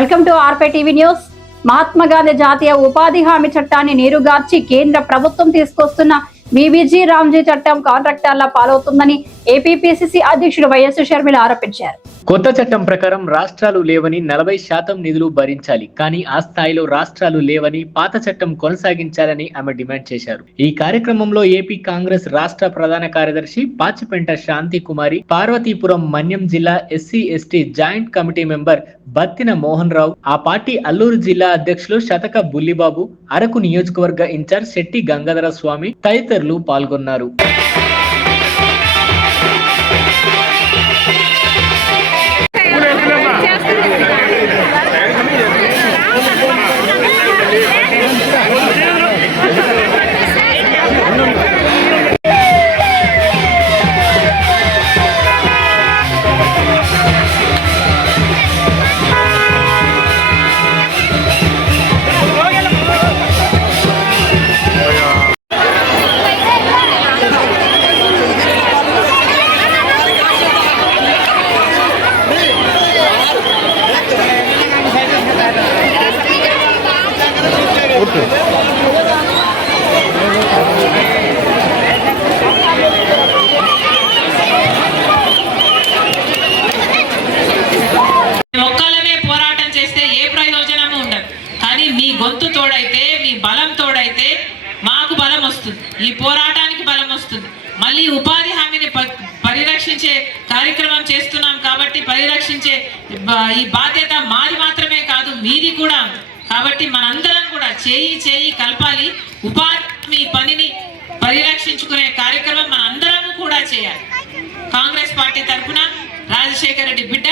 Welcome to ఆర్పే TV news. Mahatma Gandhi జాతీయ ఉపాధి హామీ చట్టాన్ని నీరుగార్చి కేంద్ర ప్రభుత్వం తీసుకొస్తున్న బీబీజీ రామ్జీ చట్టం కాంట్రాక్టర్ల పాలవుతుందని ఏపీపీసీసీ అధ్యక్షుడు వైఎస్ షర్మిల ఆరోపించారు. కొత్త చట్టం ప్రకారం రాష్ట్రాలు లేవని 40% నిధులు భరించాలి, కానీ ఆ స్థాయిలో రాష్ట్రాలు లేవని పాత చట్టం కొనసాగించాలని ఆమె డిమాండ్ చేశారు. ఈ కార్యక్రమంలో ఏపీ కాంగ్రెస్ రాష్ట్ర ప్రధాన కార్యదర్శి పాచిపెంట శాంతి కుమారి, పార్వతీపురం మన్యం జిల్లా SC ST joint committee member Battina Mohan Rao, ఆ పార్టీ అల్లూరు జిల్లా అధ్యక్షులు శతక బుల్లిబాబు, అరకు నియోజకవర్గ ఇన్ఛార్జ్ శెట్టి గంగాధర స్వామి తదితరులు పాల్గొన్నారు. ఒక్కళ్ళనే పోరాటం చేస్తే ఏ ప్రయోజనము ఉండదు. కానీ మీ గొంతు తోడైతే, మీ బలం తోడైతే మాకు బలం వస్తుంది, ఈ పోరాటానికి బలం వస్తుంది. మళ్ళీ ఉపాధి హామీని పరిరక్షించే కార్యక్రమం చేస్తున్నాం కాబట్టి పరిరక్షించే ఈ బాధ్యత మాది మాత్రమే కాదు, మీది కూడా. కాబట్టి మనందరం కూడా చేయి కలపాలి. ఉపాధి పనిని పరిరక్షించుకునే కార్యక్రమం మనందరము కూడా చేయాలి. కాంగ్రెస్ పార్టీ తరఫున రాజశేఖర రెడ్డి బిడ్డ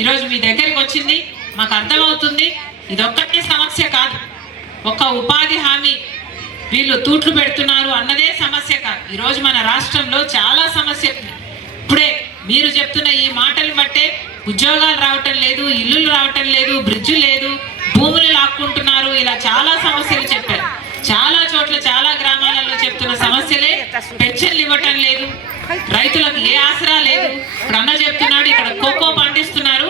ఈరోజు మీ దగ్గరికి వచ్చింది. మాకు అర్థమవుతుంది ఇదొక్కటే సమస్య కాదు, ఒక్క ఉపాధి హామీ వీళ్ళు తూట్లు పెడుతున్నారు అన్నదే సమస్య కాదు. ఈరోజు మన రాష్ట్రంలో చాలా సమస్యలు. ఇప్పుడే మీరు చెప్తున్న ఈ మాటలు బట్టే ఉద్యోగాలు రావటం లేదు, ఇల్లులు రావటం లేదు, బ్రిడ్జి లేదు, భూములు లాక్కుంటున్నారు, ఇలా చాలా సమస్యలు చెప్పారు. చాలా చోట్ల చాలా గ్రామాలలో చెప్తున్న సమస్యలే. పెన్షన్లు ఇవ్వటం లేదు, రైతులకు ఏ ఆసరా లేదు. ఇప్పుడు అన్న చెప్తున్నాడు ఇక్కడ కోకో పండిస్తున్నారు,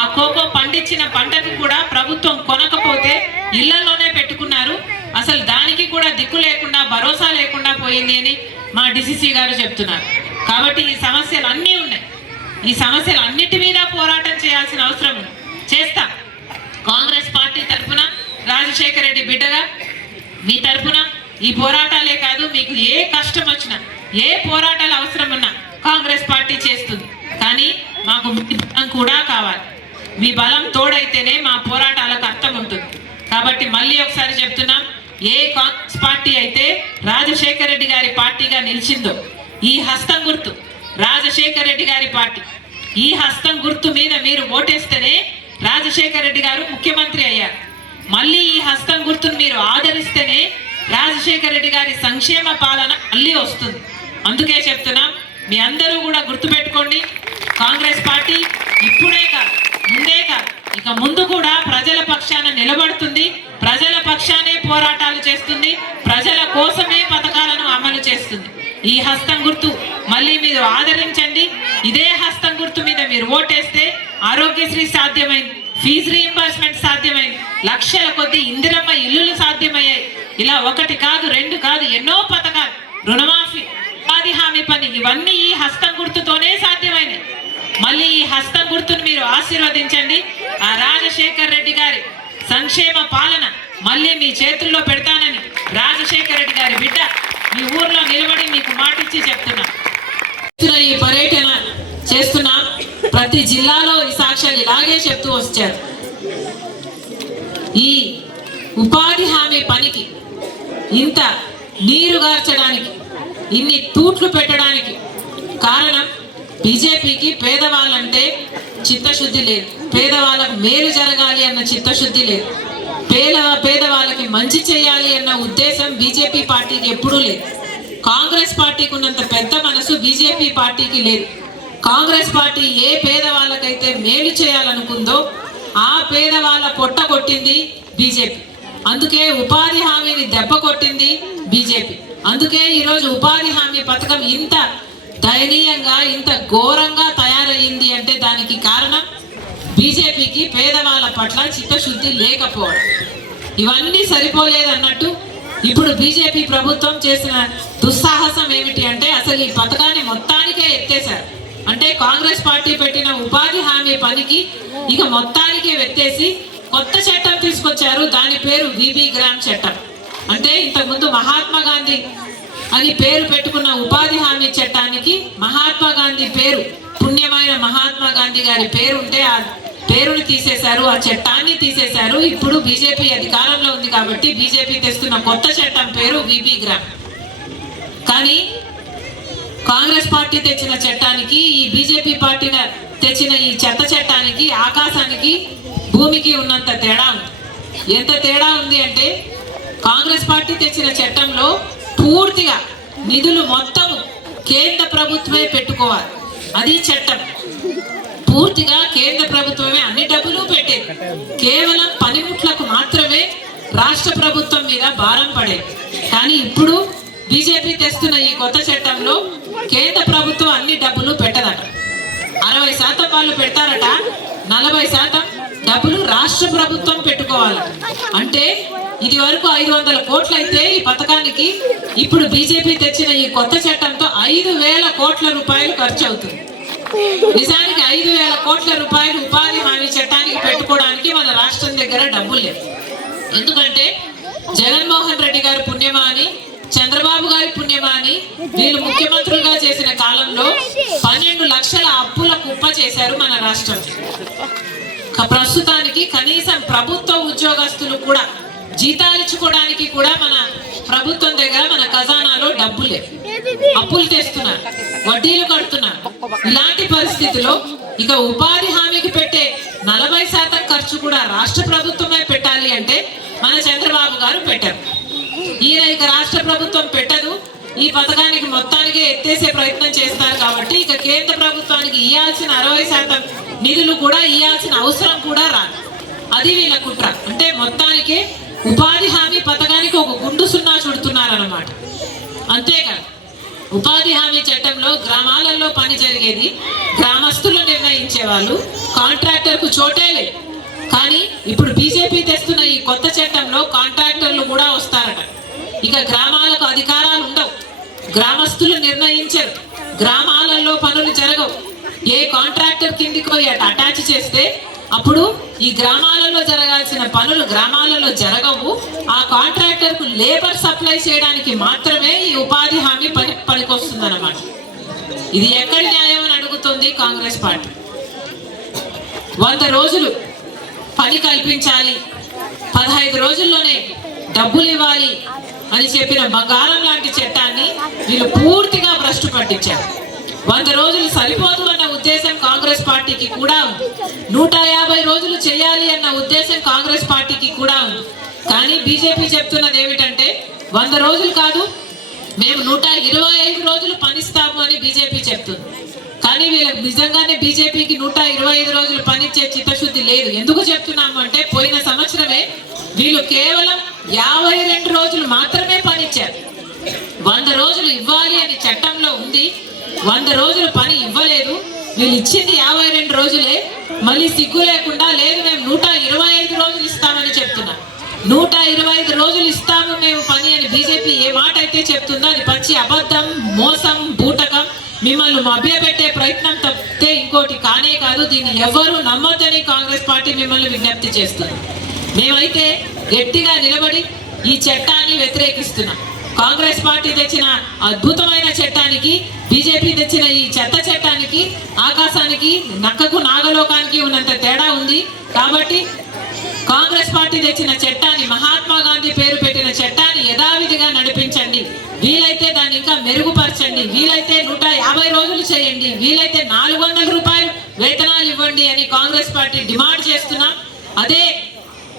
ఆ కోకో పండించిన పంటకు కూడా ప్రభుత్వం కొనకపోతే ఇళ్లలోనే పెట్టుకున్నారు. అసలు దానికి కూడా దిక్కు లేకుండా, భరోసా లేకుండా పోయింది అని మా డిసిసి గారు చెప్తున్నారు. కాబట్టి ఈ సమస్యలు అన్నీ ఉన్నాయి. ఈ సమస్యలు అన్నిటి మీద పోరాటం చేయాల్సిన అవసరం ఉంది. చేస్తాం. కాంగ్రెస్ పార్టీ తరఫున రాజశేఖర రెడ్డి బిడ్డగా మీ తరఫున ఈ పోరాటాలే కాదు, మీకు ఏ కష్టం వచ్చినా, ఏ పోరాటాలు అవసరం ఉన్నా కాంగ్రెస్ పార్టీ చేస్తుంది. కానీ మాకు మీ బలం కూడా కావాలి. మీ బలం తోడైతేనే మా పోరాటాలకు అర్థం ఉంటుంది. కాబట్టి మళ్ళీ ఒకసారి చెప్తున్నాం, ఏ కాంగ్రెస్ పార్టీ అయితే రాజశేఖర రెడ్డి గారి పార్టీగా నిలిచిందో, ఈ హస్తం గుర్తు రాజశేఖర రెడ్డి గారి పార్టీ, ఈ హస్తం గుర్తు మీద మీరు ఓటేస్తేనే రాజశేఖర రెడ్డి గారు ముఖ్యమంత్రి అయ్యారు. మళ్ళీ ఈ హస్తం గుర్తును మీరు ఆదరిస్తేనే రాజశేఖర రెడ్డి గారి సంక్షేమ పాలన మళ్ళీ వస్తుంది. అందుకే చెప్తున్నాం, మీ అందరూ కూడా గుర్తుపెట్టుకోండి, కాంగ్రెస్ పార్టీ ఇప్పుడే కాదు, ముందే కాదు, ఇక ముందు కూడా ప్రజల పక్షాన నిలబడుతుంది, ప్రజల పక్షానే పోరాటాలు చేస్తుంది, ప్రజల కోసమే పథకాలను అమలు చేస్తుంది. ఈ హస్తం గుర్తు మళ్ళీ మీరు ఆదరించండి. ఇదే హస్తం గుర్తు మీద మీరు ఓటేస్తే ఆరోగ్యశ్రీ సాధ్యమైంది, ఫీజు రీయింబర్స్మెంట్ సాధ్యమైంది, లక్షల కొద్ది ఇందిరమ్మ ఇల్లులు సాధ్యమయ్యాయి. ఇలా ఒకటి కాదు, రెండు కాదు, ఎన్నో పథకాలు, రుణమాఫీ, ఉపాధి హామీ పని, ఇవన్నీ ఈ హస్తం గుర్తుతోనే సాధ్యమైనవి. మళ్ళీ ఈ హస్తం గుర్తును మీరు ఆశీర్వదించండి. ఆ రాజశేఖర రెడ్డి గారి సంక్షేమ పాలన మళ్ళీ మీ చేతుల్లో పెడతానని రాజశేఖర రెడ్డి గారి బిడ్డ మీ ఊర్లో నిలబడి మీకు మాటిచ్చి చెప్తున్నా. ఈ పర్యటన చేస్తున్నా ప్రతి జిల్లాలో ఈ సాక్ష్యాలు ఇలాగే చెప్తూ వచ్చారు. ఈ ఉపాధి హామీ పనికి ఇంత నీరు గార్చడానికి, ఇన్ని తూట్లు పెట్టడానికి కారణం బీజేపీకి పేదవాళ్ళంటే చిత్తశుద్ధి లేదు, పేదవాళ్ళకు మేలు జరగాలి అన్న చిత్తశుద్ధి లేదు, పేదవాళ్ళకి మంచి చేయాలి అన్న ఉద్దేశం బీజేపీ పార్టీకి ఎప్పుడూ లేదు. కాంగ్రెస్ పార్టీకి ఉన్నంత పెద్ద మనసు బీజేపీ పార్టీకి లేదు. కాంగ్రెస్ పార్టీ ఏ పేదవాళ్ళకైతే మేలు చేయాలనుకుందో ఆ పేదవాళ్ళ పొట్ట కొట్టింది బీజేపీ. అందుకే ఉపాధి హామీని దెబ్బ కొట్టింది బీజేపీ. అందుకే ఈరోజు ఉపాధి హామీ పథకం ఇంత దయనీయంగా ఇంత ఘోరంగా తయారయ్యింది అంటే దానికి కారణం బీజేపీకి పేదవాళ్ళ పట్ల చిత్తశుద్ధి లేకపోవడం, ఇవన్నీ సరిపోలేదన్నట్టు ఇప్పుడు బీజేపీ ప్రభుత్వం చేసిన దుస్సాహసం ఏమిటి అంటే అసలు ఈ పథకాన్ని మొత్తానికే ఎత్తేశారు. అంటే కాంగ్రెస్ పార్టీ పెట్టిన ఉపాధి హామీ పనికి ఇక మొత్తానికే ఎత్తేసి కొత్త చట్టం తీసుకొచ్చారు. దాని పేరు బీబీ గ్రామ్ చట్టం. అంటే ఇంతకుముందు మహాత్మా గాంధీ అని పేరు పెట్టుకున్న ఉపాధి హామీ చట్టానికి మహాత్మా గాంధీ పేరు, పుణ్యమైన మహాత్మా గాంధీ గారి పేరు ఉంటే ఆ పేరుని తీసేశారు, ఆ చట్టాన్ని తీసేశారు. ఇప్పుడు బీజేపీ అధికారంలో ఉంది కాబట్టి బీజేపీ తెస్తున్న కొత్త చట్టం పేరు బీబీ గ్రామ్. కానీ కాంగ్రెస్ పార్టీ తెచ్చిన చట్టానికి ఈ బీజేపీ పార్టీ తెచ్చిన ఈ చెత్త చట్టానికి ఆకాశానికి భూమికి ఉన్నంత తేడా ఉంది. ఎంత తేడా ఉంది అంటే కాంగ్రెస్ పార్టీ తెచ్చిన చట్టంలో పూర్తిగా నిధులు మొత్తము కేంద్ర ప్రభుత్వమే పెట్టుకోవాలి. అది చట్టం. పూర్తిగా కేంద్ర ప్రభుత్వమే అన్ని డబ్బులు పెట్టేది. కేవలం పనిముట్లకు మాత్రమే రాష్ట్ర ప్రభుత్వం మీద భారం పడేది. కానీ ఇప్పుడు బీజేపీ తెస్తున్న ఈ కొత్త చట్టంలో కేంద్ర ప్రభుత్వం అన్ని డబ్బులు పెట్టదట. 60% వాళ్ళు పెడతారట, 40% డబ్బులు రాష్ట్ర ప్రభుత్వం పెట్టుకోవాలి. అంటే ఇది వరకు 500 కోట్లు అయితే ఈ పథకానికి ఇప్పుడు బీజేపీ తెచ్చిన ఈ కొత్త చట్టంతో 5,000 కోట్ల రూపాయలు ఖర్చు అవుతుంది. నిజానికి 5,000 కోట్ల రూపాయలు ఉపాధి హామీ చట్టానికి పెట్టుకోవడానికి మన రాష్ట్రం దగ్గర డబ్బులు లేవు. ఎందుకంటే జగన్మోహన్ రెడ్డి గారి పుణ్యమా అని, చంద్రబాబు గారి పుణ్యమా అని వీళ్ళు ముఖ్యమంత్రులుగా చేసిన కాలంలో 12 లక్షల అప్పుల కుప్ప చేశారు మన రాష్ట్రం. ప్రస్తుతానికి కనీసం ప్రభుత్వ ఉద్యోగస్తులు కూడా జీతాలు ఇచ్చుకోవడానికి కూడా మన ప్రభుత్వం దగ్గర మన ఖజానాలో డబ్బులే, అప్పులు తెస్తున్నారు, వడ్డీలు కడుతున్నారు. ఇలాంటి పరిస్థితిలో ఇక ఉపాధి హామీకి పెట్టే 40% ఖర్చు కూడా రాష్ట్ర ప్రభుత్వమే పెట్టాలి అంటే మన చంద్రబాబు గారు పెట్టారు. ఈయన ఇక రాష్ట్ర ప్రభుత్వం పెట్టదు, ఈ పథకానికి మొత్తానికి ఎత్తేసే ప్రయత్నం చేస్తారు. కాబట్టి ఇక కేంద్ర ప్రభుత్వానికి ఇవ్వాల్సిన 60% నిధులు కూడా ఇవ్వాల్సిన అవసరం కూడా రాదు. అది వీళ్ళ కుట్ర. అంటే మొత్తానికి ఉపాధి హామీ పథకానికి ఒక గుండు సున్నా చుడుతున్నారన్నమాట. అంతేకాదు ఉపాధి హామీ చట్టంలో గ్రామాలలో పని జరిగేది గ్రామస్తులు నిర్ణయించేవాళ్ళు, కాంట్రాక్టర్కు చోటే లేదు. కానీ ఇప్పుడు బీజేపీ తెస్తున్న ఈ కొత్త చట్టంలో కాంట్రాక్టర్లు కూడా వస్తారట. ఇక గ్రామాలకు అధికారాలు ఉండవు, గ్రామస్తులు నిర్ణయించరు, గ్రామాలలో పనులు జరగవు. ఏ కాంట్రాక్టర్ కిందికి పోయి అటాచ్ చేస్తే అప్పుడు ఈ గ్రామాలలో జరగాల్సిన పనులు గ్రామాలలో జరగవు. ఆ కాంట్రాక్టర్ కు లేబర్ సప్లై చేయడానికి మాత్రమే ఈ ఉపాధి హామీ పనికొస్తుంది అన్నమాట. ఇది ఎక్కడి న్యాయం అని అడుగుతుంది కాంగ్రెస్ పార్టీ. 100 రోజులు పని కల్పించాలి, 15 రోజుల్లోనే డబ్బులు ఇవ్వాలి అని చెప్పిన బంగారం లాంటి చట్టాన్ని వీళ్ళు పూర్తిగా భ్రష్టు పట్టించారు. 100 రోజులు సరిపోదు అన్న ఉద్దేశం కాంగ్రెస్ పార్టీకి కూడా ఉంది. 150 రోజులు చేయాలి అన్న ఉద్దేశం కాంగ్రెస్ పార్టీకి కూడా ఉంది. కానీ బీజేపీ చెప్తున్నది ఏమిటంటే 100 రోజులు కాదు, మేము 125 రోజులు పనిస్తాము అని బీజేపీ చెప్తుంది. కానీ వీళ్ళకి నిజంగానే బీజేపీకి 125 రోజులు పనిచ్చే చిత్తశుద్ధి లేదు. ఎందుకు చెప్తున్నాము అంటే పోయిన సంవత్సరమే వీళ్ళు కేవలం 52 రోజులు మాత్రమే పనిచ్చారు. 100 రోజులు ఇవ్వాలి అని చట్టంలో ఉంది, 100 రోజులు పని ఇవ్వలేదు. వీళ్ళు ఇచ్చింది 52 రోజులే. మళ్ళీ సిగ్గు లేకుండా లేదు మేము 125 రోజులు ఇస్తామని చెప్తున్నా. 125 రోజులు ఇస్తాము మేము పని అని బీజేపీ ఏ మాట అయితే చెప్తుందో అది పచ్చి అబద్ధం, మోసం, బూటకం, మిమ్మల్ని మభ్యపెట్టే ప్రయత్నం తప్పితే ఇంకోటి కానే కాదు. దీన్ని ఎవరు నమ్మొద్దని కాంగ్రెస్ పార్టీ మిమ్మల్ని విజ్ఞప్తి చేస్తుంది. మేమైతే గట్టిగా నిలబడి ఈ చట్టాన్ని వ్యతిరేకిస్తున్నాం. కాంగ్రెస్ పార్టీ తెచ్చిన అద్భుతమైన చట్టానికి, బీజేపీ తెచ్చిన ఈ చెత్త చట్టానికి ఆకాశానికి నక్కకు నాగలోకానికి ఉన్నంత తేడా ఉంది. కాబట్టి కాంగ్రెస్ పార్టీ తెచ్చిన చట్టాన్ని, మహాత్మా గాంధీ పేరు పెట్టిన చట్టాన్ని యథావిధిగా నడిపించండి. వీలైతే దాన్ని ఇంకా మెరుగుపరచండి. వీలైతే 150 రోజులు చేయండి. వీలైతే 400 రూపాయలు వేతనాలు ఇవ్వండి అని కాంగ్రెస్ పార్టీ డిమాండ్ చేస్తున్నాం. అదే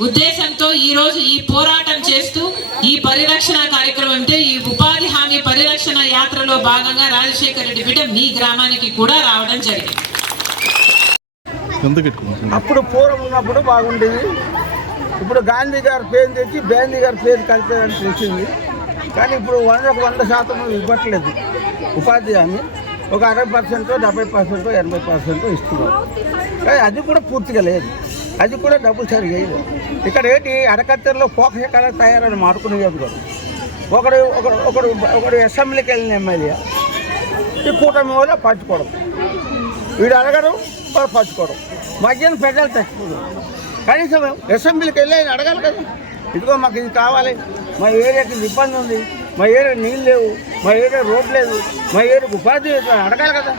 ఉద్దేశంతో ఈ రోజు ఈ పోరాటం చేస్తూ ఈ పరిరక్షణ కార్యక్రమం అంటే ఈ ఉపాధి హామీ పరిరక్షణ యాత్రలో భాగంగా రాజశేఖర రెడ్డి బిడ్డ మీ గ్రామానికి కూడా రావడం జరిగింది. అప్పుడు పూర్వం ఉన్నప్పుడు బాగుండేది. ఇప్పుడు గాంధీ గారి పేరు తెచ్చి గాంధీ గారి పేరు కలిపేదని తెలిసింది. కానీ ఇప్పుడు 100% ఇవ్వట్లేదు ఉపాధి హామీ. ఒక 60%, 70%, 80% ఇస్తున్నారు. కానీ అది కూడా పూర్తిగా లేదు, అది కూడా డబ్బులు సరిగా లేదు. ఇక్కడ ఏంటి అరకత్తెరలో ఫోకస్ ఎక్కడ తయారని మాడుకునేది కూడా. ఒకడు అసెంబ్లీకి వెళ్ళిన ఎమ్మెల్యే ఈ కూటమి వాళ్ళు పంచుకోవడం, వీడు అడగడం వాళ్ళు పంచుకోవడం, మధ్యాహ్నం ప్రజలు తెచ్చుకోవడం. కనీసం అసెంబ్లీకి వెళ్ళి ఆయన అడగాలి కదా, ఇదిగో మాకు ఇది కావాలి, మా ఏరియాకి ఇబ్బంది ఉంది, మా ఏరియా నీళ్ళు లేవు, మా ఏరియా రోడ్ లేదు, మా ఏరియాకి ఉపాధి అడగాలి కదా.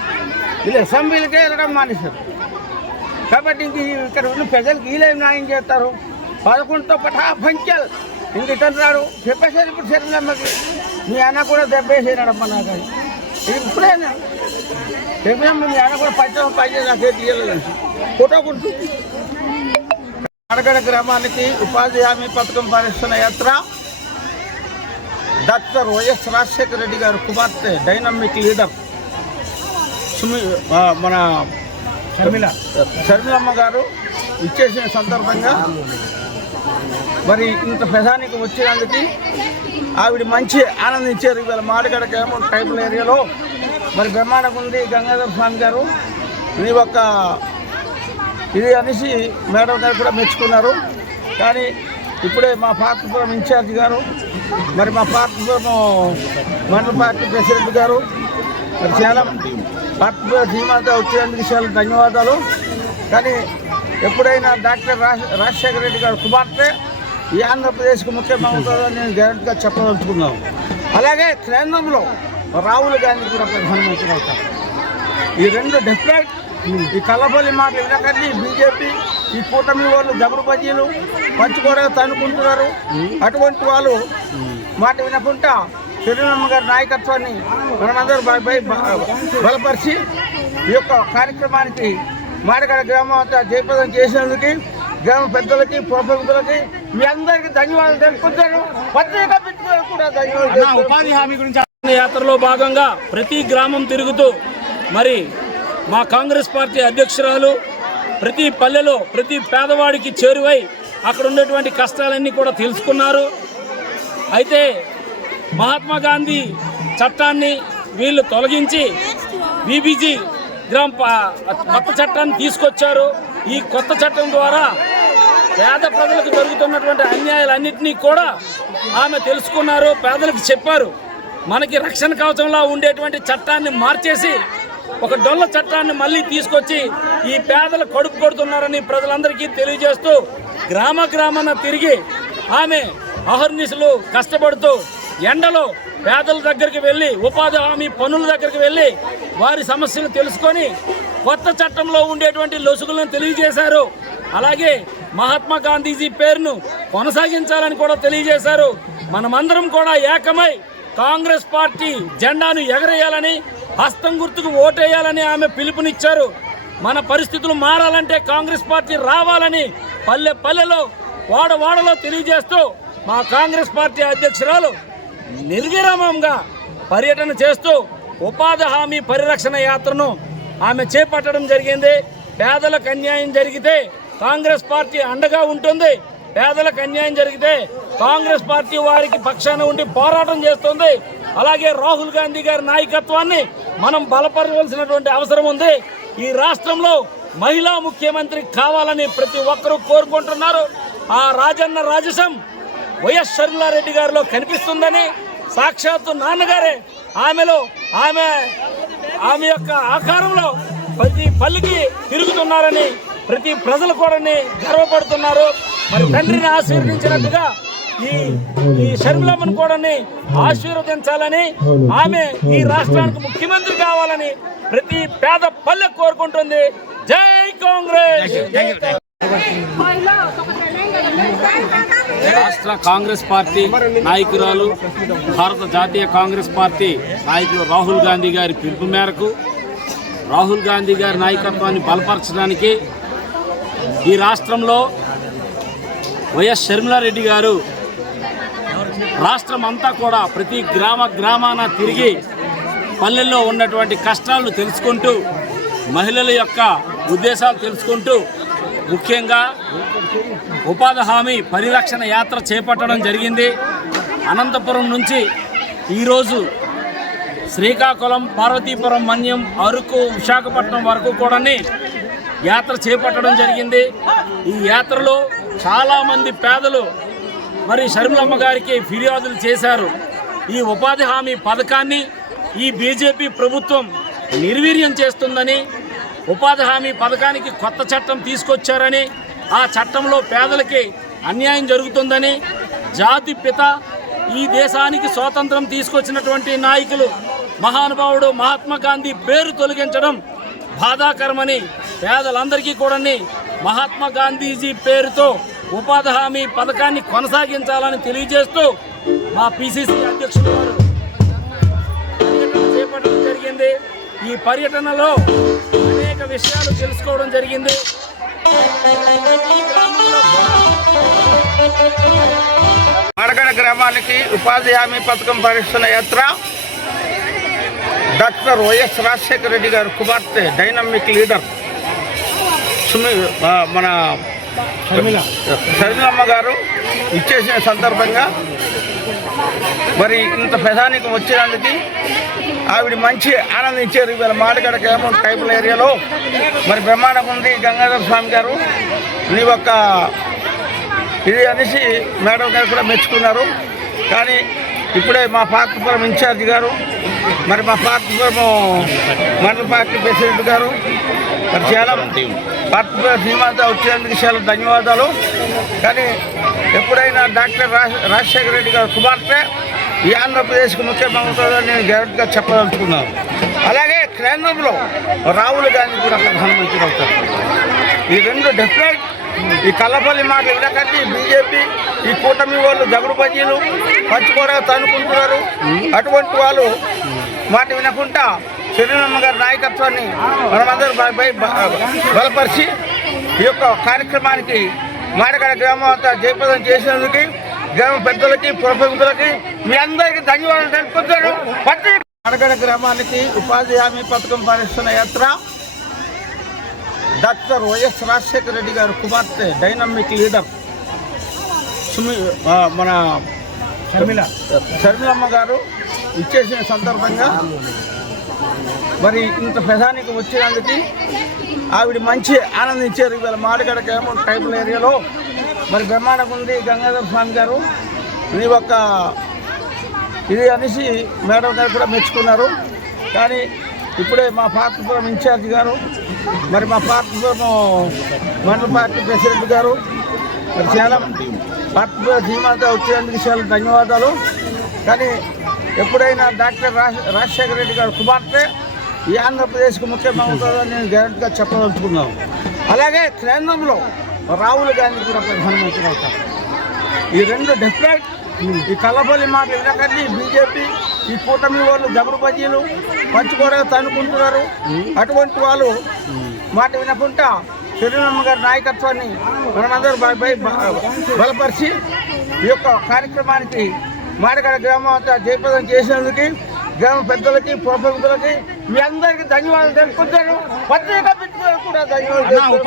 వీళ్ళు అసెంబ్లీకే వెళ్ళడం మానేశారు. కాబట్టి ఇంక ఇక్కడ ఉన్న ప్రజలకు వీళ్ళేం న్యాయం చేస్తారు? 11తో పటా పంచాలి, ఇంక ఇతను రాడు చెప్పేసారు. ఇప్పుడు శరీరమ్మకి మీ అన్న కూడా దెబ్బేసాడమ్మా నాకు, అది ఇప్పుడేనా శరీరమ్మ మీ అన్న కూడా పైన నాకే తీయలేదు ఫోటో గుర్తు. అడగడ గ్రామానికి ఉపాధి హామీ పథకం పరిరక్షణ యాత్ర డాక్టర్ వైఎస్ రాజశేఖర రెడ్డి గారు కుమార్తె డైనమిక్ లీడర్ మన షర్మిలమ్మ గారు ఇచ్చేసిన సందర్భంగా మరి ఇంత ప్రధానికి వచ్చినందుకు ఆవిడ మంచి ఆనందించారు. ఇవాళ మాడిగడ ట్రైబల్ ఏరియాలో మరి బ్రహ్మాండంగా ఉంది. గంగాధర స్వామి గారు ఇది అనేసి మేడం గారు కూడా మెచ్చుకున్నారు. కానీ ఇప్పుడే మా పార్టీపురం ఇన్ఛార్జ్ గారు, మరి మా పార్టీపురం మండల పార్టీ ప్రెసిడెంట్ గారు, మరి చాలా పార్టీపురం టీం అంతా వచ్చేందుకు చాలా ధన్యవాదాలు. కానీ ఎప్పుడైనా డాక్టర్ రాజశేఖర రెడ్డి గారు కుమార్తె ఈ ఆంధ్రప్రదేశ్కు ముఖ్యమంత్రి నేను గ్యారెంటీగా చెప్పదలుచుకున్నాను. అలాగే కేంద్రంలో రాహుల్ గాంధీ కూడా ప్రధానమంత్రి అవుతారు. ఈ రెండు డెఫినెట్. ఈ కల్లపల్లి మాటలు వినకండి. బీజేపీ ఈ కూటమి వాళ్ళు జబరు బజ్జీలు పంచుకోవడానికి తనుకుంటున్నారు. అటువంటి వాళ్ళు మాట వినకుండా షర్మిలమ్మ గారి నాయకత్వాన్ని మనమందరూ బలపరిచి ఈ యొక్క కార్యక్రమానికి మాడిగడ గ్రామం అంతా జయప్రదం చేసినందుకు గ్రామ పెద్దలకి పురప్రముఖులకి మీ అందరికీ ధన్యవాదాలు తెలుపుకుంటాను. పత్రిక మిత్రులకు కూడా ధన్యవాదాలు. ఉపాధి హామీ గురించి యాత్రలో భాగంగా ప్రతి గ్రామం తిరుగుతూ మరి మా కాంగ్రెస్ పార్టీ అధ్యక్షురాలు ప్రతి పల్లెలో ప్రతి పేదవాడికి చేరువై అక్కడ ఉన్నటువంటి కష్టాలన్నీ కూడా తెలుసుకున్నారు. అయితే మహాత్మా గాంధీ చట్టాన్ని వీళ్ళు తొలగించి బీబీజీ కొత్త చట్టాన్ని తీసుకొచ్చారు. ఈ కొత్త చట్టం ద్వారా పేద ప్రజలకు జరుగుతున్నటువంటి అన్యాయాలన్నింటినీ కూడా ఆమె తెలుసుకున్నారు, పేదలకు చెప్పారు. మనకి రక్షణ కవచంలా ఉండేటువంటి చట్టాన్ని మార్చేసి ఒక డొల్ల చట్టాన్ని మళ్ళీ తీసుకొచ్చి ఈ పేదలు కడుపు కొడుతున్నారని ప్రజలందరికీ తెలియజేస్తూ గ్రామాన తిరిగి ఆమె అహర్నిశలు కష్టపడుతూ ఎండలో పేదల దగ్గరికి వెళ్ళి ఉపాధి హామీ పనుల దగ్గరికి వెళ్ళి వారి సమస్యలు తెలుసుకొని కొత్త చట్టంలో ఉండేటువంటి లొసుగులను తెలియజేశారు. అలాగే మహాత్మా గాంధీజీ పేరును కొనసాగించాలని కూడా తెలియజేశారు. మనమందరం కూడా ఏకమై కాంగ్రెస్ పార్టీ జెండాను ఎగరేయాలని, హస్తం గుర్తుకు ఓటేయాలని ఆమె పిలుపునిచ్చారు. మన పరిస్థితులు మారాలంటే కాంగ్రెస్ పార్టీ రావాలని పల్లె పల్లెలో వాడవాడలో తెలియజేస్తూ మా కాంగ్రెస్ పార్టీ అధ్యక్షురాలు నిర్విరామంగా పర్యటన చేస్తూ ఉపాధి హామీ పరిరక్షణ యాత్రను ఆమె చేపట్టడం జరిగింది. పేదలకు అన్యాయం జరిగితే కాంగ్రెస్ పార్టీ అండగా ఉంటుంది. పేదలకు అన్యాయం జరిగితే కాంగ్రెస్ పార్టీ వారికి పక్షాన ఉండి పోరాటం చేస్తుంది. అలాగే రాహుల్ గాంధీ గారి నాయకత్వాన్ని మనం బలపరచవలసినటువంటి అవసరం ఉంది. ఈ రాష్ట్రంలో మహిళా ముఖ్యమంత్రి కావాలని ప్రతి ఒక్కరూ కోరుకుంటున్నారు. ఆ రాజన్న రాజసం వైఎస్ షర్మిలారెడ్డి గారిలో కనిపిస్తుందని సాక్షాత్తు నాన్నగారే ఆమె యొక్క ఆకారంలో ప్రతి పల్లికి తిరుగుతున్నారని ప్రతి ప్రజలు కూడా గర్వపడుతున్నారు. మరి తండ్రిని ఆశీర్వదించినట్టుగా ఈ షర్మిలమ్మను కూడా ఆశీర్వదించాలని, ఆమె ఈ రాష్ట్రానికి ముఖ్యమంత్రి కావాలని ప్రతి పేద పల్లె కోరుకుంటుంది. జై కాంగ్రెస్. రాష్ట్ర కాంగ్రెస్ పార్టీ నాయకురాలు, భారత జాతీయ కాంగ్రెస్ పార్టీ నాయకులు రాహుల్ గాంధీ గారి పిలుపు మేరకు రాహుల్ గాంధీ గారి నాయకత్వాన్ని బలపరచడానికి ఈ రాష్ట్రంలో వైఎస్ షర్మిలారెడ్డి గారు రాష్ట్రం అంతా కూడా ప్రతి గ్రామాన తిరిగి పల్లెల్లో ఉన్నటువంటి కష్టాలను తెలుసుకుంటూ, మహిళల యొక్క ఉద్దేశాలు తెలుసుకుంటూ, ముఖ్యంగా ఉపాధి హామీ పరిరక్షణ యాత్ర చేపట్టడం జరిగింది. అనంతపురం నుంచి ఈరోజు శ్రీకాకుళం, పార్వతీపురం, మన్యం, అరకు, విశాఖపట్నం వరకు కూడా యాత్ర చేపట్టడం జరిగింది. ఈ యాత్రలో చాలామంది పేదలు మరి షర్మిలమ్మ గారికి ఫిర్యాదులు చేశారు. ఈ ఉపాధి హామీ పథకాన్ని ఈ బీజేపీ ప్రభుత్వం నిర్వీర్యం చేస్తుందని, ఉపాధి హామీ పథకానికి కొత్త చట్టం తీసుకొచ్చారని, ఆ చట్టంలో పేదలకి అన్యాయం జరుగుతుందని, జాతి పిత ఈ దేశానికి స్వాతంత్రం తీసుకొచ్చినటువంటి నాయకులు మహానుభావుడు మహాత్మా గాంధీ పేరు తొలగించడం బాధాకరమని, పేదలందరికీ కూడా మహాత్మా గాంధీజీ పేరుతో ఉపాధి హామీ పథకాన్ని కొనసాగించాలని తెలియజేస్తూ మా పిసిసి అధ్యక్షులు గారు పర్యటన చేపట్టడం జరిగింది. ఈ పర్యటనలో అనేక విషయాలు తెలుసుకోవడం జరిగింది. ఈ గ్రామంలో మాడగడ గ్రామానికి ఉపాధి హామీ పథకం పరిస్తున్న యాత్ర డాక్టర్ వైఎస్ రాజశేఖర రెడ్డి గారు కుమార్తె డైనమిక్ లీడర్ మన షర్మిలమ్మ గారు ఇచ్చేసిన సందర్భంగా మరి ఇంత ప్రధానికి వచ్చినందుకు ఆవిడ మంచి ఆనందించారు. ఇవాళ మాడగడ గ్రామం ట్రైబల్ ఏరియాలో మరి బ్రహ్మాండం ఉంది. గంగాధర స్వామి గారు నీ యొక్క ఇది అనేసి మేడం గారు కూడా మెచ్చుకున్నారు. కానీ ఇప్పుడే మా పార్టీపురం ఇన్ఛార్జ్ గారు, మరి మా పార్టీపురం మండల పార్టీ ప్రెసిడెంట్ గారు మరి చాలా పార్టీపురం శ్రీమంత వచ్చేందుకు చాలా ధన్యవాదాలు. కానీ ఎప్పుడైనా డాక్టర్ రాజశేఖర రెడ్డి గారు కుమార్తె ఈ ఆంధ్రప్రదేశ్కి ముఖ్యమంత్రి నేను గ్యారెంటీగా చెప్పదలుచుకున్నాను. అలాగే కేంద్రంలో రాహుల్ గాంధీ కూడా ప్రధానమంత్రి అవుతారు. ఈ రెండు డెఫినెట్. ఈ కల్లపల్లి మాటలు వినకండి. బీజేపీ ఈ కూటమి వాళ్ళు దగుడు బజ్జీలు పంచుకోవడానికి తనుకుంటున్నారు. అటువంటి వాళ్ళు మాట వినకుండా షర్మిలమ్మ గారి నాయకత్వాన్ని మనమందరూ బలపరిచి ఈ యొక్క కార్యక్రమానికి మాడగడ గ్రామం అంతా జయప్రదం చేసినందుకు గ్రామ పెద్దలకి పురప్రముఖులకి మీ అందరికీ ధన్యవాదాలు తెలుపుతున్నాను. మాడగడ గ్రామానికి ఉపాధి హామీ పథకం పరిస్తున్న యాత్ర డాక్టర్ వైఎస్ రాజశేఖర రెడ్డి గారు కుమార్తె డైనమిక్ లీడర్ మన షర్మిలమ్మ గారు ఇచ్చేసిన సందర్భంగా మరి ఇంత ప్రధానికి వచ్చినందుకు ఆవిడ మంచి ఆనందించారు. ఇవాళ మాడగడ గ్రామం ట్రైబల్ ఏరియాలో మరి బ్రహ్మాండం ఉంది. గంగాధర స్వామి గారు నీ యొక్క ఇది అనేసి మేడం గారు కూడా మెచ్చుకున్నారు. కానీ ఇప్పుడే మా పార్టీపురం ఇన్ఛార్జ్ గారు, మరి మా పార్టీపురం మండల పార్టీ ప్రెసిడెంట్ గారు మరి చాలా పార్టీపురం శ్రీమంత వచ్చేందుకు చాలా ధన్యవాదాలు. కానీ ఎప్పుడైనా డాక్టర్ రాజశేఖర రెడ్డి గారు కుమార్తె ఈ ఆంధ్రప్రదేశ్కి ముఖ్యమంత్రి నేను గ్యారెంటీగా చెప్పదలుచుకున్నాను. అలాగే కేంద్రంలో రాహుల్ గాంధీ కూడా ప్రధానమంత్రి అవుతారు. ఈ రెండు డెఫినెట్. ఈ కల్లపల్లి మాటలు వినకండి. బీజేపీ ఈ కూటమి వాళ్ళు దగుడు బజ్జీలు పంచుకోవడానికి తనుకుంటున్నారు. అటువంటి వాళ్ళు మాట వినకుండా షర్మిలమ్మ గారి నాయకత్వాన్ని మనమందరూ బలపరిచి ఈ యొక్క కార్యక్రమానికి మాడగడ గ్రామం అంతా జయప్రదం చేసినందుకు గ్రామ పెద్దలకి పురప్రముఖులకి మీ అందరికీ ధన్యవాదాలు తెలుపుతున్నాను. పత్రికా మిత్రులకు కూడా ధన్యవాదాలు.